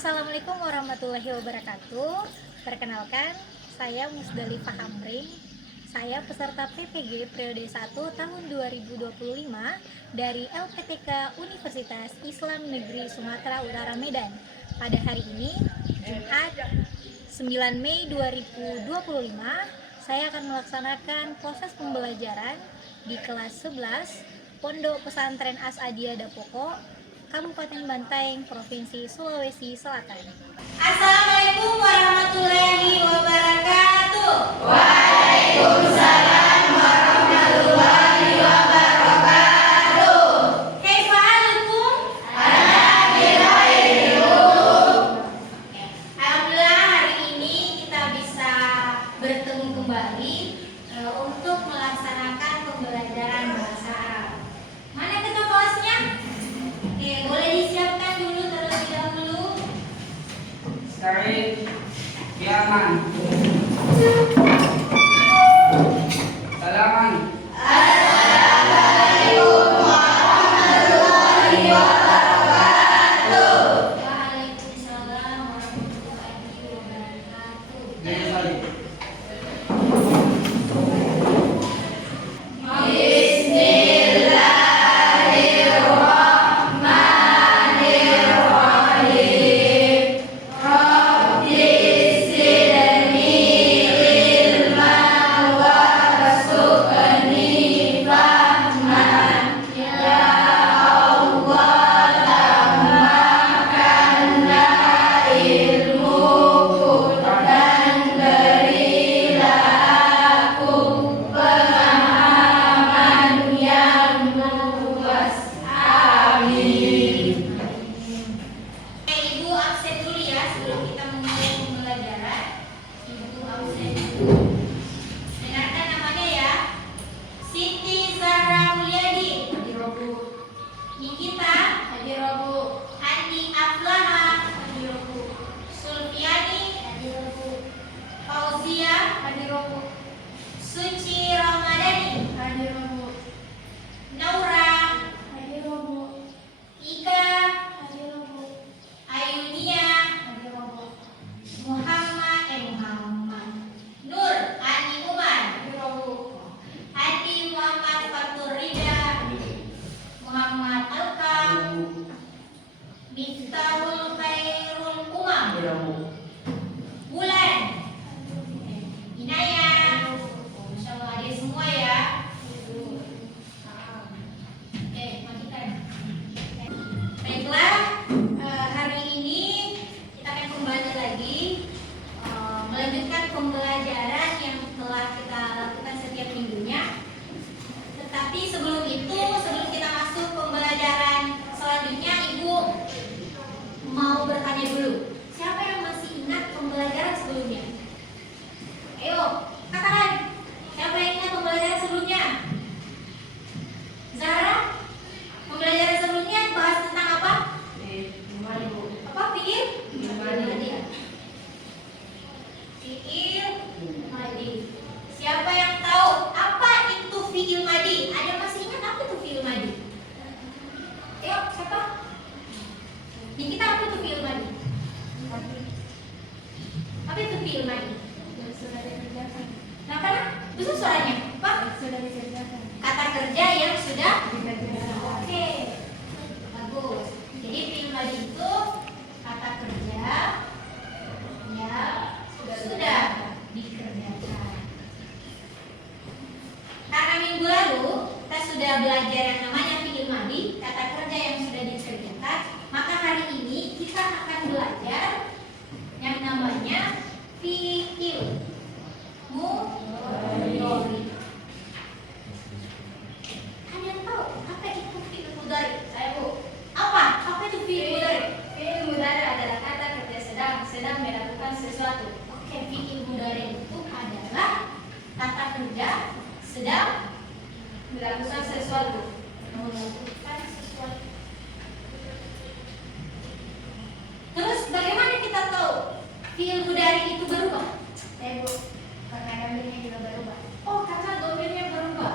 Assalamualaikum warahmatullahi wabarakatuh. Perkenalkan, saya Musdalifah Hamrin. Saya peserta PPG periode 1 tahun 2025 dari LPTK Universitas Islam Negeri Sumatera Utara Medan. Pada hari ini, Jumat 9 Mei 2025, saya akan melaksanakan proses pembelajaran di kelas 11 Pondok Pesantren As-Adiyah Dapoko, Kabupaten Bantaeng, Provinsi Sulawesi Selatan. Assalamualaikum warahmatullahi wabarakatuh. Waalaikumsalam warahmatullahi wabarakatuh. Kaifa halukum? Ana bikhair. Alhamdulillah hari ini kita bisa bertemu kembali untuk melaksanakan pembelajaran bahasa Arab. Mana ketua kelasnya? Oke, boleh disiapkan dulu terlebih dahulu. Sekarang Yaman. Salaman. Assalamualaikum warahmatullahi wabarakatuh. Waalaikumsalam warahmatullahi wabarakatuh. Jadi sekali. Bismillahirrahmanirrahim. Rabbi zidni ilman warzuqni fahman. Ya Allah, tambahkanlah ilmuku dan berilah aku pemahaman yang luas. Amin. Ibu absen dulu ya sebelum kita memulai pembelajaran. Ibu absen dulu. Dengarkan namanya ya. Siti Zahra Mulyadi. Hadirobu, Nikita. hadirobu, Andi Aflaha. hadirobu, Sulfiani. hadirobu, Fauzia. hadirobu, Suci Ramadhani. hadirobu, Naura. hadirobu, Ika. hadirobu, Ayunia. hadirobu, Muhammad Nur Ani Umar. hadirobu, Hadi Muhammad Fatur Rida. Muhammad Alkam. Miftahul Khairul Umam. Bulan. Inayah. Masya Allah ada semua ya. Oke, matikan. Baiklah, hari ini kita akan kembali lagi melanjutkan pembelajaran yang telah kita lakukan setiap minggunya. Tetapi sebelum itu, sebelum kita masuk pembelajaran selanjutnya, Ibu mau bertanya dulu. Siapa yang masih ingat pembelajaran sebelumnya? Ayo, katakan. Siapa yang ingat pembelajaran sebelumnya? Zahra? Pembelajaran sebelumnya bahas tentang apa? Apa? Fikir? Fikir madi. Siapa yang tahu apa itu fi'il madi? Ada masih ingat apa itu fi'il madi? Ayo, siapa? Nikita, apa itu fi'il madi? Apa itu fi'il madi? sudah dikerjakan, Nah, kan? Itu suaranya. Apa? sudah dikerjakan, Kata kerja yang sudah. dikerjakan. Oke, bagus. Jadi fi'il madi itu kata kerja yang sudah dikerjakan. Karena minggu lalu kita sudah belajar yang namanya fi'il madi, kata kerja yang sudah dikerjakan, maka hari ini kita akan belajar yang namanya fi'il mudhari. Kalian tahu apa itu fi'il mudhari? Saya Bu. Apa itu fi'il mudhari? Fi'il mudhari adalah kata kerja sedang melakukan sesuatu. Oke, fi'il mudhari itu adalah kata kerja sedang Melakukan sesuatu. melakukan sesuatu. Terus bagaimana kita tahu fi'il mudhari itu berubah? Bu, karena domirnya juga berubah. Oh, karena domirnya berubah.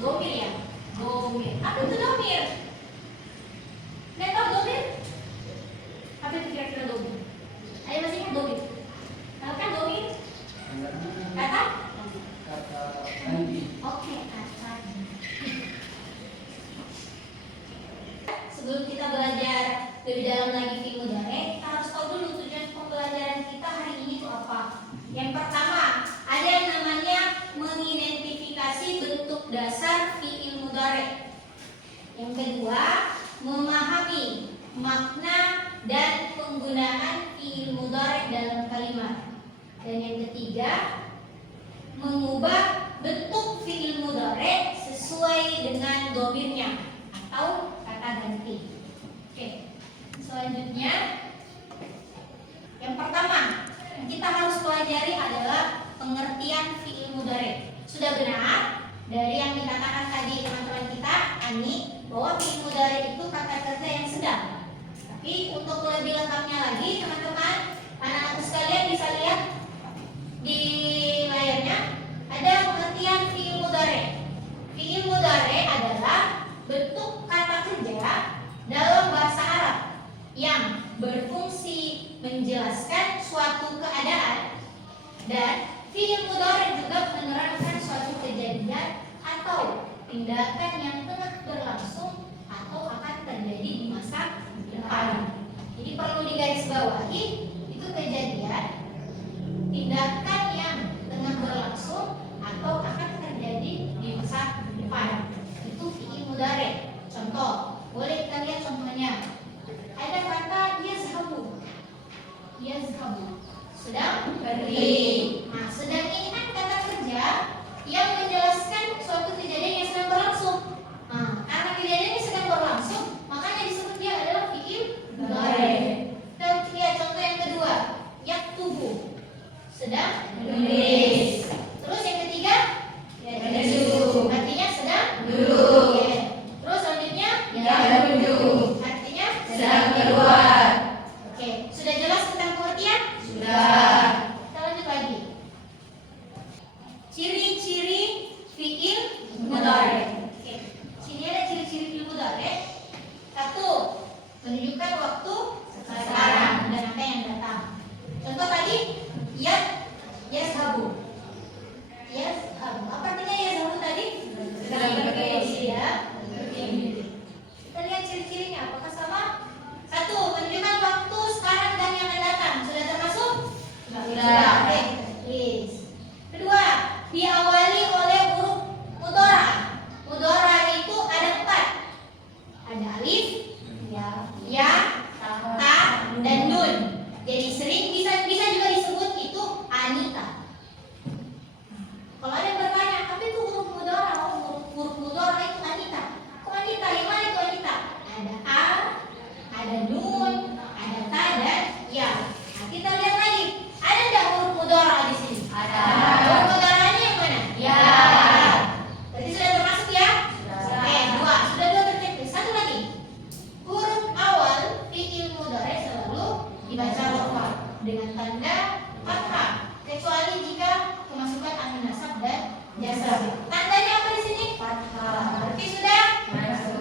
Domir ya? Domir. Apa itu domir? Nggak tahu domir? Apa itu kira-kira domir? mudhari dalam kalimat. Dan yang ketiga, mengubah bentuk fiil mudhari sesuai dengan dhamirnya atau kata ganti. Oke. Selanjutnya, yang pertama yang kita harus pelajari adalah pengertian fiil mudhari. Sudah benar dari yang dikatakan tadi teman-teman kita, Ani, bahwa fiil mudhari itu kata kerja yang sedang. Tapi untuk lebih lengkapnya lagi, teman-teman, anak-anak sekalian bisa lihat di layarnya ada pengertian fiil mudhari. Fiil mudhari adalah bentuk kata kerja dalam bahasa Arab yang berfungsi menjelaskan suatu keadaan, dan fiil mudhari juga menerangkan suatu kejadian atau tindakan yang tengah berlangsung atau akan terjadi di masa depan. Jadi perlu digarisbawahi, itu kejadian, tindakan yang tengah berlangsung atau akan terjadi di masa depan. Itu fiil mudhari. Contoh, boleh kita lihat contohnya. Ada kata yazhabu. Yazhabu sedang pergi. Nah, sedang ini kan kata kerja yang menjelaskan suatu kejadian yang sedang berlangsung. Nah, karena kejadian ini sedang berlangsung, makanya disebut dia adalah fiil mudhari. Kita lihat contoh yang kedua, yaktubu sedang menulis. Terus yang ketiga, yadrusu artinya sedang duduk. Oke. Terus selanjutnya, yakhruju artinya sedang keluar. Oke, sudah jelas tentang pengertian? Sudah. Kita lanjut lagi. Ciri-ciri fiil mudhari. Oke. Sini ada ciri-ciri fiil mudhari. Satu, menunjukkan waktu sekarang dan apa yang datang. Contoh tadi, yazhabu. Yazhabu. Apa artinya yazhabu tadi? Sedang pergi. Ya. Kita lihat ciri-cirinya. Apakah sama? Satu, menunjukkan waktu sekarang dan yang akan datang. Sudah termasuk? Sudah. Oke. Yes. Kedua, diawali oleh huruf mudhara. Mudhara itu ada 4. Ada alif, ya, ta, dan nun. Jadi sering bisa juga disebut itu Anita. Kalau ada yang bertanya, apa itu huruf mudhara? Huruf mudhara itu Anita. Kok Anita? Yang mana itu Anita? Ada a, ada nun, ada ta, dan ya. Nah, kita lihat lagi. Ada enggak huruf mudhara di sini? Ada. Huruf mudharanya yang mana? Ya. Berarti sudah termasuk ya? Sudah. Oke, 2. Sudah 2 terchecklist. Satu lagi. Huruf awal fiil mudhari selalu dibaca rafa dengan tanda fathah, kecuali jika kemasukan amin nasab dan jazm. Tandanya apa di sini? Fathah. Berarti sudah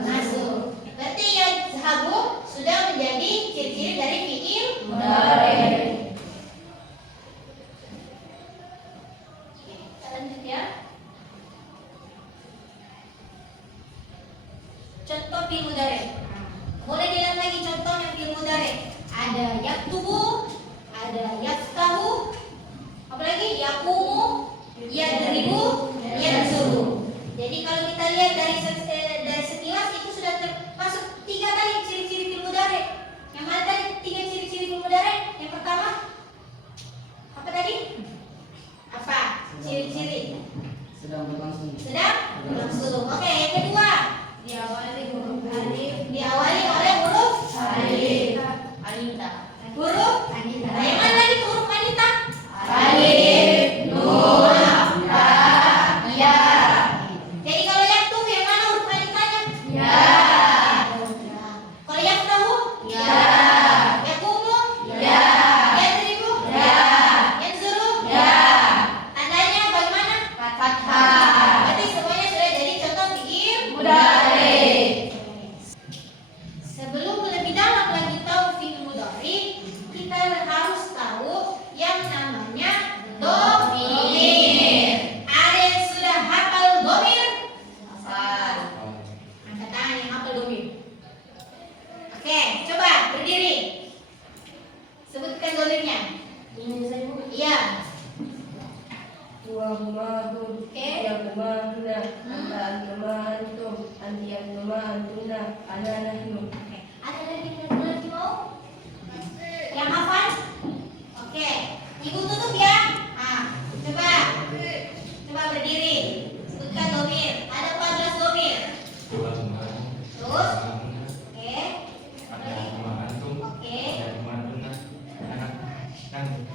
masuk. Berarti yazhabu sudah menjadi ciri-ciri dari fiil mudhari. Oke, kita lanjut ya. Contoh fiil mudhari. Boleh dilihat lagi contohnya fiil mudhari. Ada yaktubu, ada yaftahu, apalagi yaqumu, yadribu, yansuru. Jadi kalau kita lihat dari sekilas itu sudah termasuk 3 kali ciri-ciri fiil mudhari. Yang mana tadi 3 ciri-ciri fiil mudhari? Yang pertama apa tadi? Apa? Ciri-ciri Sedang berlangsung. sedang berlangsung. Oke, yang kedua, diawali oleh huruf alif. Anita. Huruf Anita. Nah, yang mana lagi huruf Anita? Alif, nun, ta, ya. Jadi kalau yaktubu yang mana huruf Anitanya? Ya. Kalau yaktahu? Ya. Yaqumu? Ya. Yadribu? Ya. Yanzuru? Ya. Tandanya bagaimana? Fathah. Berarti semuanya sudah jadi contoh fiil Mudhari. Sebelum lebih dalam lagi tahu fiil mudhari, kita harus tahu yang namanya Ibu tutup ya. Coba. Coba berdiri. Sebutkan domir. Ada 14 domir. Terus? Oke. Oke.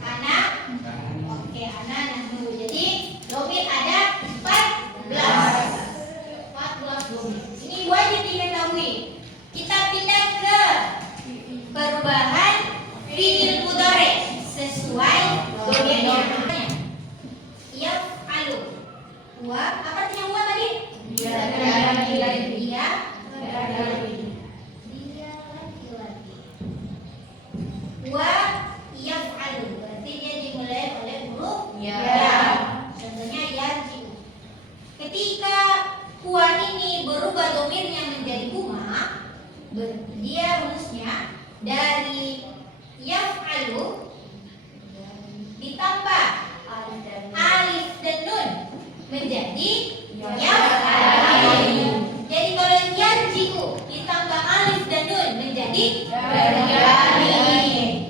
Anak. Oke, anak nahnu. Jadi domir ada 14. 14 domir. Ini wajib diketahui. Kita pindah ke perubahan fiil mudhari sesuai domirnya. Yaf'alu. Wa, apa artinya wa tadi? Dia laki-laki. Dia laki-laki. Wa yaf'alu. Berarti dia dimulai oleh huruf ya. Contohnya yarji'u. Ketika huwa ini berubah domirnya menjadi huma, dia rumusnya dari yaf'alu ditambah alif dan nun menjadi yaf'alu. Jadi kalau yarji'u ditambah alif dan nun menjadi yarji'u.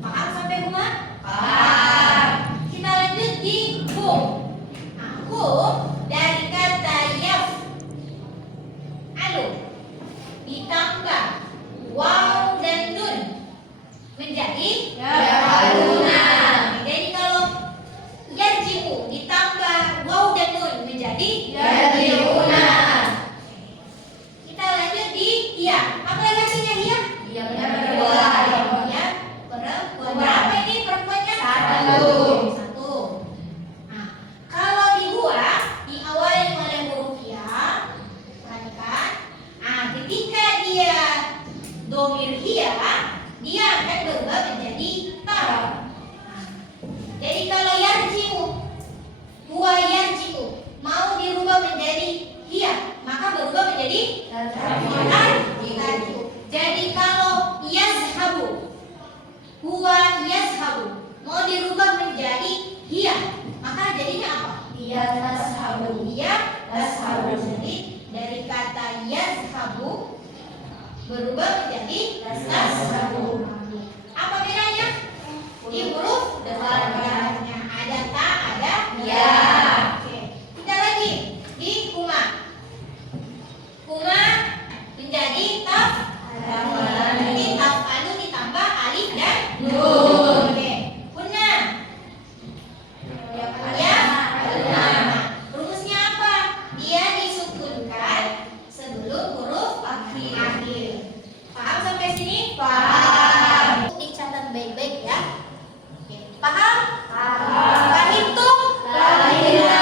Paham sampai huma? Paham. Kita lanjut di hum. Hum dari kata yaf'alu ditambah waw dan nun menjadi yaf'aluna. Jadi kalau yarji'u ditambah waw dan nun menjadi yarji'una. Kita lanjut di ya. Apa lagi artinya ya? Ya perempuan. Ya perempuan. Berapa ini perempuannya? Satu. Nah, kalau di huwa diawali oleh huruf ya, perhatikan. Nah, ketika dia domir hiya, dia akan berubah menjadi ta. Nah, jadi kalau yarji'u, huwa yarji'u mau dirubah menjadi hiya, maka berubah menjadi yarji'u. Jadi kalau yazhabu, huwa yazhabu mau dirubah menjadi hiya, maka jadinya apa? Yazhabu. Yazhabu. Jadi dari kata yazhabu berubah menjadi yazhabu. Apa bedanya? Di huruf depannya ada ta, ada ya. Oke. Kita lagi di huma. Huma menjadi taf'alu. Jadi taf'alu ditambah alif dan nun. Oke. Hunna. Ya. Rumusnya apa? Dia disukunkan sebelum huruf akhir. Paham sampai sini? Paham. Dicatat baik-baik ya. Oke. Paham? Paham. Kahitung? Argentina.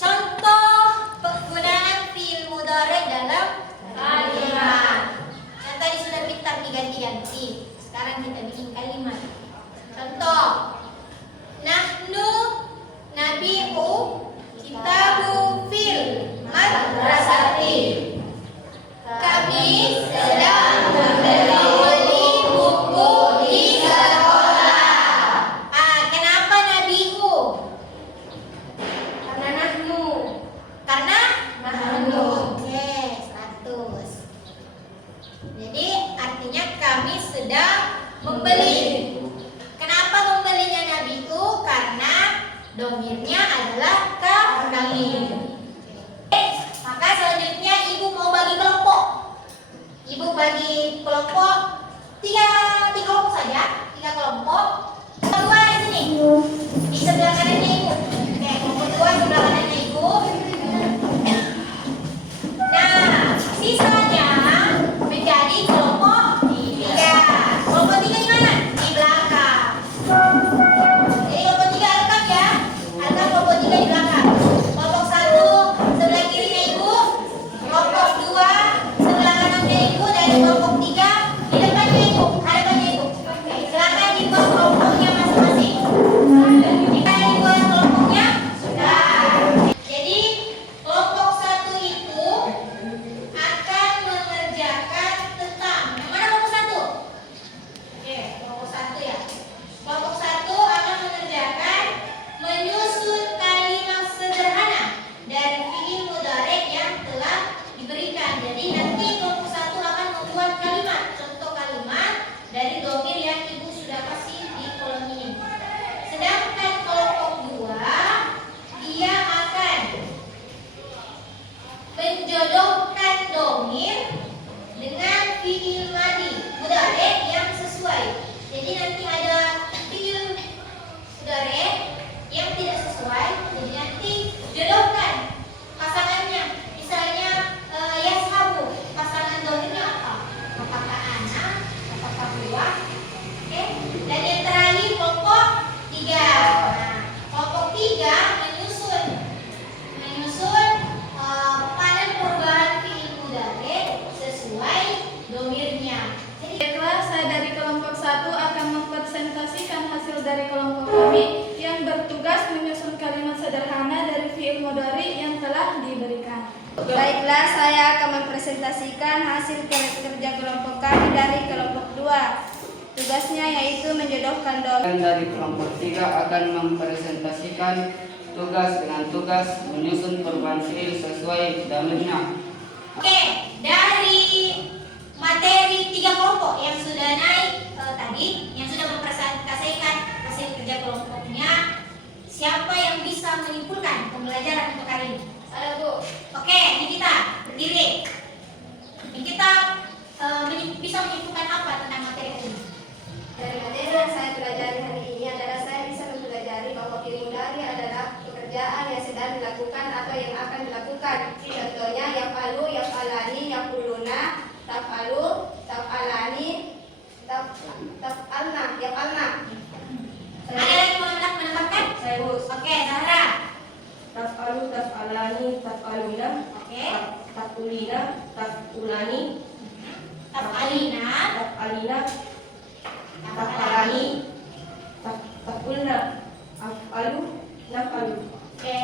Contoh penggunaan fiil mudhari dalam kalimat. Kan tadi sudah pintar diganti-ganti. Sekarang kita bikin kalimat. Contoh. Nahnu nabi'u kitabu fil madrasati. Kami sedang membeli buku di sekolah. Kenapa nabi'u? Karena nahnu. Karena nahnu. Oke, 100. Jadi artinya kami sedang membeli. Kenapa membelinya nabi'u? Karena domirnya adalah kami. Maka selanjutnya ibu mau bagi kelompok. Ibu bagi kelompok tiga kelompok saja, 3 kelompok. Kedua di sini, di sebelah kanannya ibu. Oke, kelompok 2 sebelah kanannya ibu. Nah, sisanya menjadi kelompok 3. Kelompok 3 di mana? Di belakang. Jadi kelompok 3 lengkap ya. Lengkap kelompok 3 di belakang. Kelompok 1 sebelah kirinya ibu. Kelompok 2 sebelah kanannya ibu. Dan kelompok 3 di depannya ibu. Hadapannya ibu. Oke, silakan dibuat kelompoknya masing-masing. Kita dibuat kelompoknya sudah. Jadi kelompok 1 itu akan saya akan mempresentasikan hasil kerja kelompok kami dari kelompok 2. Tugasnya yaitu menjodohkan dolar. Dan dari kelompok 3 akan mempresentasikan tugas dengan tugas menyusun perubahan syair sesuai dalilnya. Oke, dari materi 3 kelompok yang sudah naik tadi, yang sudah mempresentasikan hasil kerja kelompoknya, siapa yang bisa menyimpulkan pembelajaran untuk hari ini? Ada Bu. Oke, Nikita, berdiri. Nikita bisa menyimpulkan apa tentang materi ini? Dari materi yang saya pelajari hari ini adalah saya bisa mempelajari bahwa piringudari adalah pekerjaan yang sedang dilakukan atau yang akan dilakukan. Contohnya yafalu, yafalani, yafuluna, tafalu, tafalani, tafalna, yafalna. Ada lagi mau menambahkan? Saya Bu. Oke, Zahra. Taf'alu, taf'alani, taf'aluna, Oke. taf'ulina, taf'ulani, Tafalina, taf'alina, taf'alani, taf'ulna, af'alu, naf'alu. Oke.